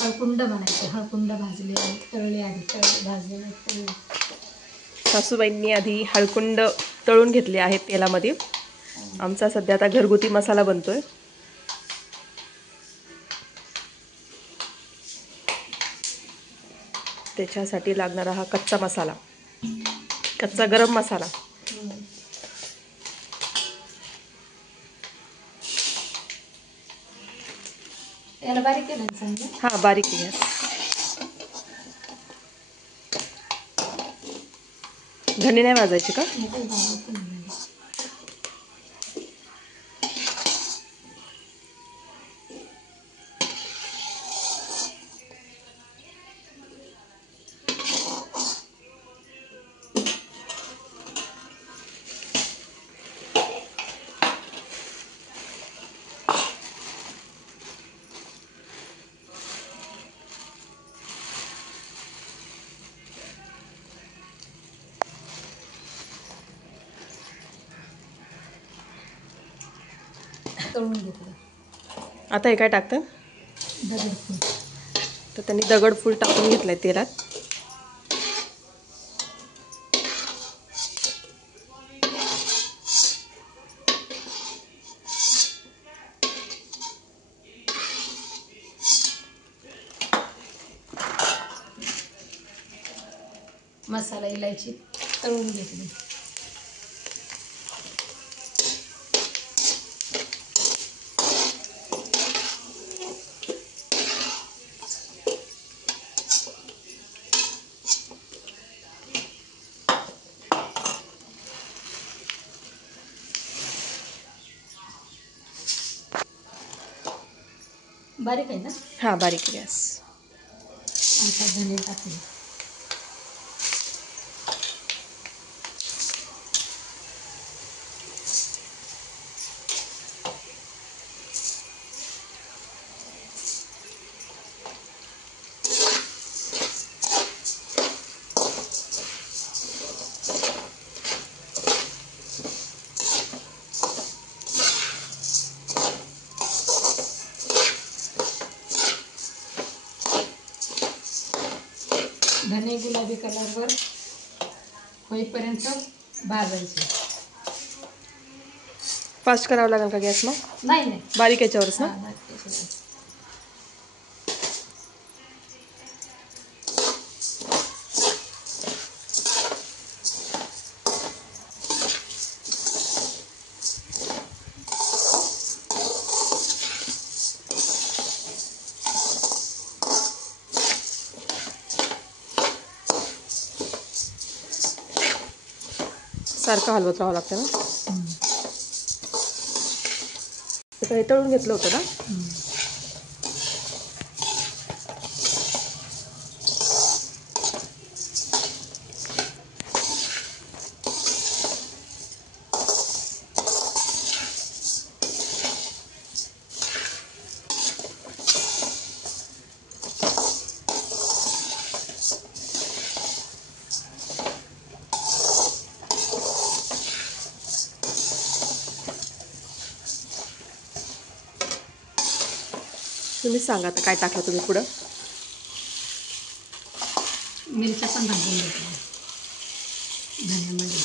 हळकुंड बनायचे, हळकुंड भाजले तळले, आधी तळले भाजले नाही तळले. सासूबाईंनी आधी हळकुंड तळून घेतले आहेत तेलामध्ये. आमचा सध्या आता घरगुती मसाला बनतोय. त्याच्यासाठी लागणारा हा कच्चा मसाला, कच्चा गरम मसाला. याला बारीक केलं समजा. हां बारीक गॅस. धने नाही भाजायचे का? तळून घेतलं. आता हे काय टाकतं? दगडफूल. तर त्यांनी दगडफूल टाकून घेतलंय तेलात. मसाला इलायची तळून घेतली. बारीक आहे ना? हां बारीक गॅस. आता धने टाकले. धने गुलाबी कलरवर होईपर्यंत भाजायचे. फास्ट करावं लागेल का गॅस मग? नाही नाही, बारीक याच्यावरच ना? बारीक याच्यावर. सारखं हलवत राहावं लागतं ना? तर हे तळून घेतलं होतं ना? तुम्ही सांगा आता काय टाकलं तुम्ही पुढं? मिरच्या पण भाजून घेतल्या धण्यामध्ये.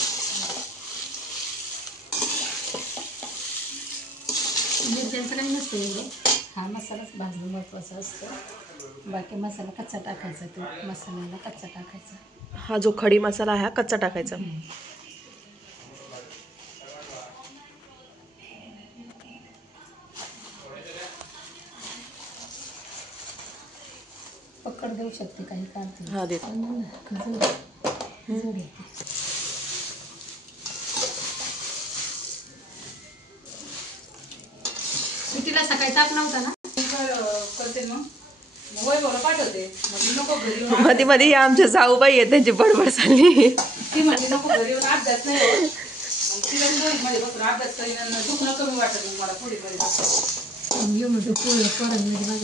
मिरच्यांचं काही नसतं एवढं, हा मसालाच भाजणं महत्त्वाचं असतं. बाकी मसाला कच्चा टाकायचा, तो मसाल्याला कच्चा टाकायचा. हा जो खडी मसाला आहे हा कच्चा टाकायचा. पकड देऊ शकते काही काढते. हा देत. तिला सकाळी ताप नव्हता ना? करते मग वैभवला पाठवते. नको घरी मध्ये मध्ये आमच्या जाऊबाई आहेत त्यांची बडबड चालली. ती म्हणली नको घरी येऊन अभ्यास नाही होत. तिला मध्ये बसून अभ्यास करीन, दुखणं कमी वाटत मला पुढे माझा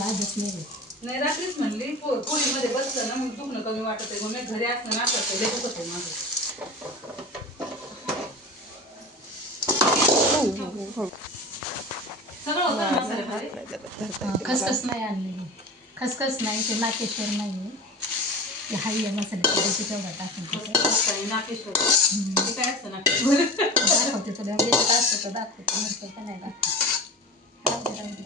अभ्यास नाही होत. नाही. रात्रीच म्हणली पोळीमध्ये बसलं ना मग दुखणं कमी वाटत आहे. मग मी घरी असलं ना असं हे दुखत आहे माझं. सगळं होतं मसाले भारी. खसखस नाही आणली. खसखस नाही, ते नाकेश्वर नाही आहे, ते हाई आहे मसाल्याची तेवढा टाकून त्याच्यात. नाकेश्वर ते काय असतं नाकेश्वर? दाखवते तुला याच्यात असतं तर दाखवते, नसतं तर नाही दाखवते. राहू दे.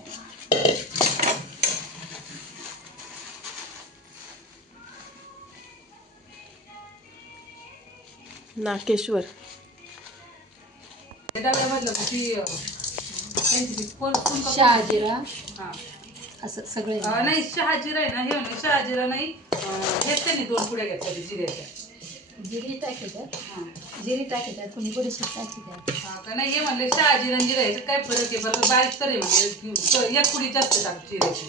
नाकेश्वर. ते डब्यामधलं मग ती त्यांची ती फुलका शहाजिरा हां. असं सगळे नाही शहाजिरा आहे ना, हे म्हणजे शहाजिरा नाही, हेच त्यांनी 2 पुड्या घेतल्या जिऱ्याच्या. जिरी टाकायच्यात, हां. जिरी टाकायच्यात, कोणी बडीशेप टाकायच्यात. हा का नाही, हे म्हणले शहाजिरा आणि जिरा ह्याच्यात काय फरक आहे बरं, बारीक तर आहे म्हणजे एक पुडी जास्त टाक जिऱ्याची.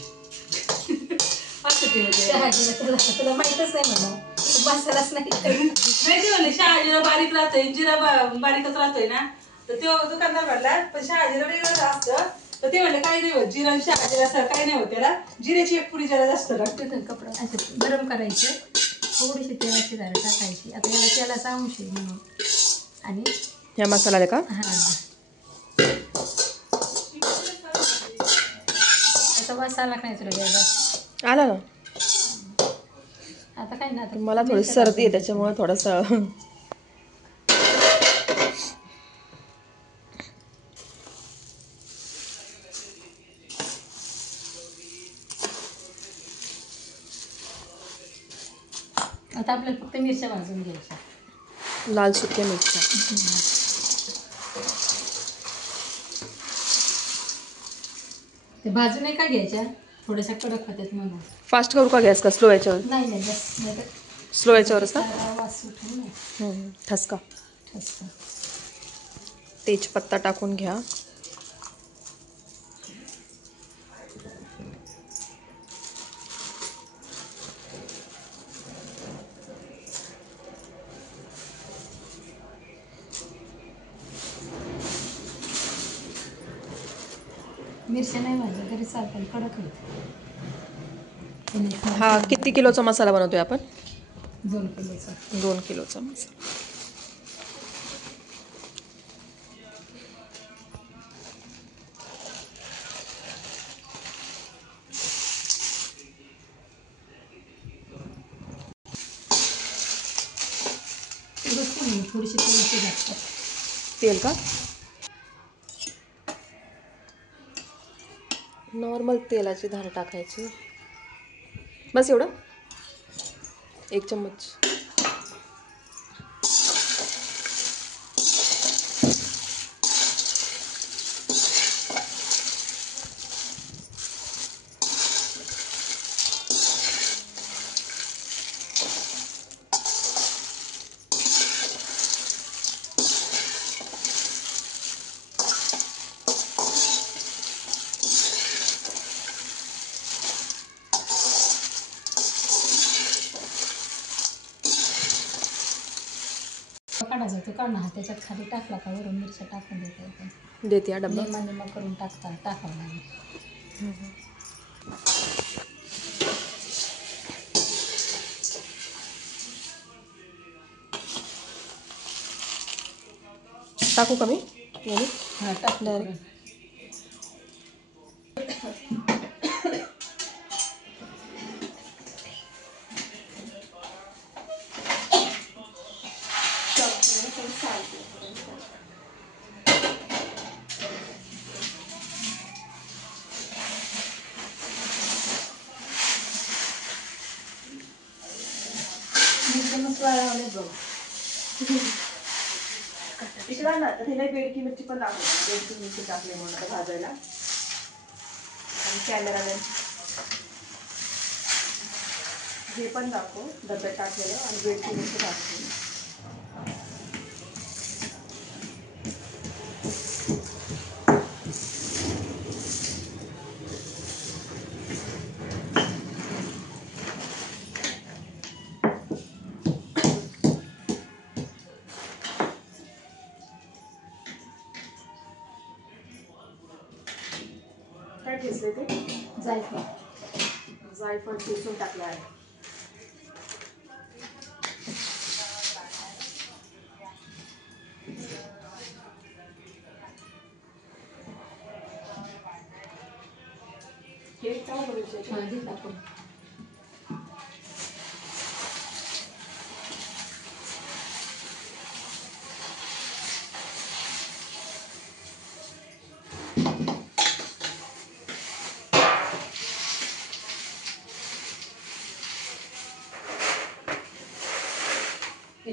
असं ते म्हणजे शहाजिरा तुला माहीतच नाही म्हणा, तू मसालाच नाही नाही, ते म्हणले शहाजिरा बारीक राहतोय, जिरा बारीकच राहतोय ना, तर तो दुकानदार म्हणला पण शहाजिरा वेगळं असतं, तर ते म्हणले काही नाही होत, जिरा आणि शहाजिरा असं काही नाही होत त्याला, जिऱ्याची एक पुडी जरा जास्त लागते. तिथून कपडा असे गरम करायचे, थोडीशी तेलाची धार टाकायची. आता याला तेलाचा अंश आहे म्हणून. आणि ह्या मसाल्याला का? हां त्याचा वास आला नाही तुला वेगळा. आला ना. आता काय ना, आता मला थोडी सर्दी आहे त्याच्यामुळे थोडंसं. आता आपल्याला फक्त मिरच्या भाजून घ्यायच्या. लाल सुक्या मिरच्या. ते भाजून नाही का घ्यायच्या, थोड्याशा कडक होत्यात म्हणून. फास्ट करू का गॅस का स्लो याच्यावर? नाही नाही बस नाही तर स्लो याच्यावरच का? वास सुटून ना ठसका. ठसका. तेजपत्ता टाकून घ्या. मिरच्या नाही भाजल्या तरी चालतं, कडक होते. हा किती किलोचा मसाला बनवतोय आपण? 2 किलोचा. 2 किलोचा मसाला. थोडीशी तेलाची धार. तेल का? नॉर्मल तेलाची धार टाकायची. बस एवढं? 1 चम्मच. काढायचा तो काढणं हा त्याच्यात खाली टाकला का वरून मिरच्या टाकून देता येते. देते हा डब्बा. निमा करून टाकावं लागेल. टाकू का मी? याने? हा टाक Direct. मिरच्या मस्त वाळवले बघ. इकडं ना तर हिला बेडकी मिरची पण दाखवतो. बेडकी मिरची टाकली म्हणून आता भाजायला. आणि कॅमेरामॅन हे पण दाखव डब्यात टाकलेलं आणि बेडकी मिरची टाकली. काय ठेचले ते? जायफळ. जायफळ ठेचून टाकलं आहे. हे काय बघायचं? आधी टाकून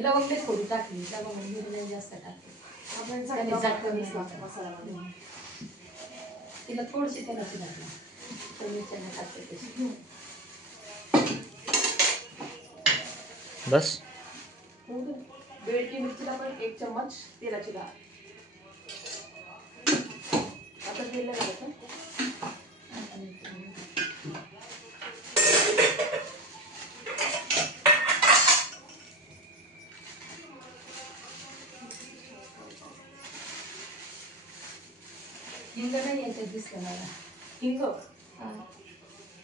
लवंग नाही थोडी टाकली, लवंग मिरी नाही जास्त टाकली. आपण त्याने झाकण नाही मसाल्यामध्ये. तिला थोडीशी तेलाची टाकली, तर मिरच्याने टाकते तशी. बस बेडकी मिरचीला पण 1 चम्मच तेलाची डाळ. आता तेल घालायचं. हिंग नाही याच्यात दिसलं मला. हिंग हा,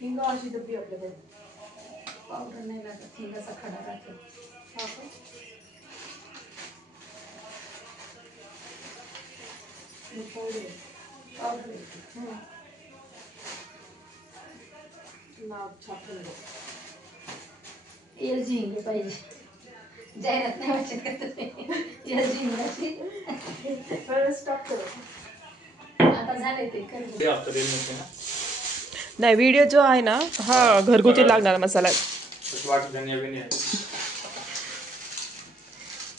हिंग अशी डब्बी आपल्याकडे. पावडर नाही लागत, हिंगाचा खडा राहतो. हा का? पावडर येते. नाव छापलं बघ. एलजी हिंग पाहिजे, जाहिरात नाही वाचत का तुम्ही? एलजी हिंगाची स्टॉप करू. आता झाले ते कर. नाही, व्हिडिओ जो आहे ना हा घरगुती लागणारा मसाला आहे.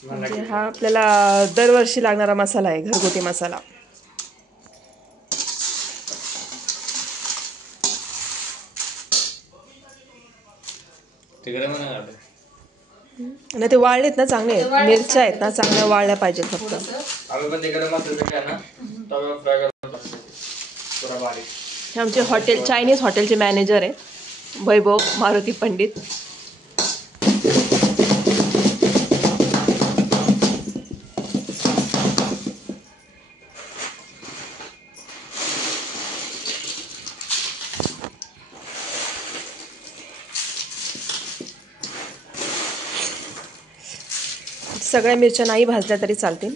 म्हणजे हा आपल्याला दरवर्षी लागणारा मसाला आहे, घरगुती मसाला. नाही ते वाळलेत ना चांगले आहेत, मिरच्या आहेत ना चांगल्या वाळल्या पाहिजेत फक्त. हे आमचे हॉटेल चायनीज हॉटेलचे मॅनेजर आहे, वैभव मारुती पंडित. सगळ्या मिरच्या नाही भाजल्या तरी चालतील.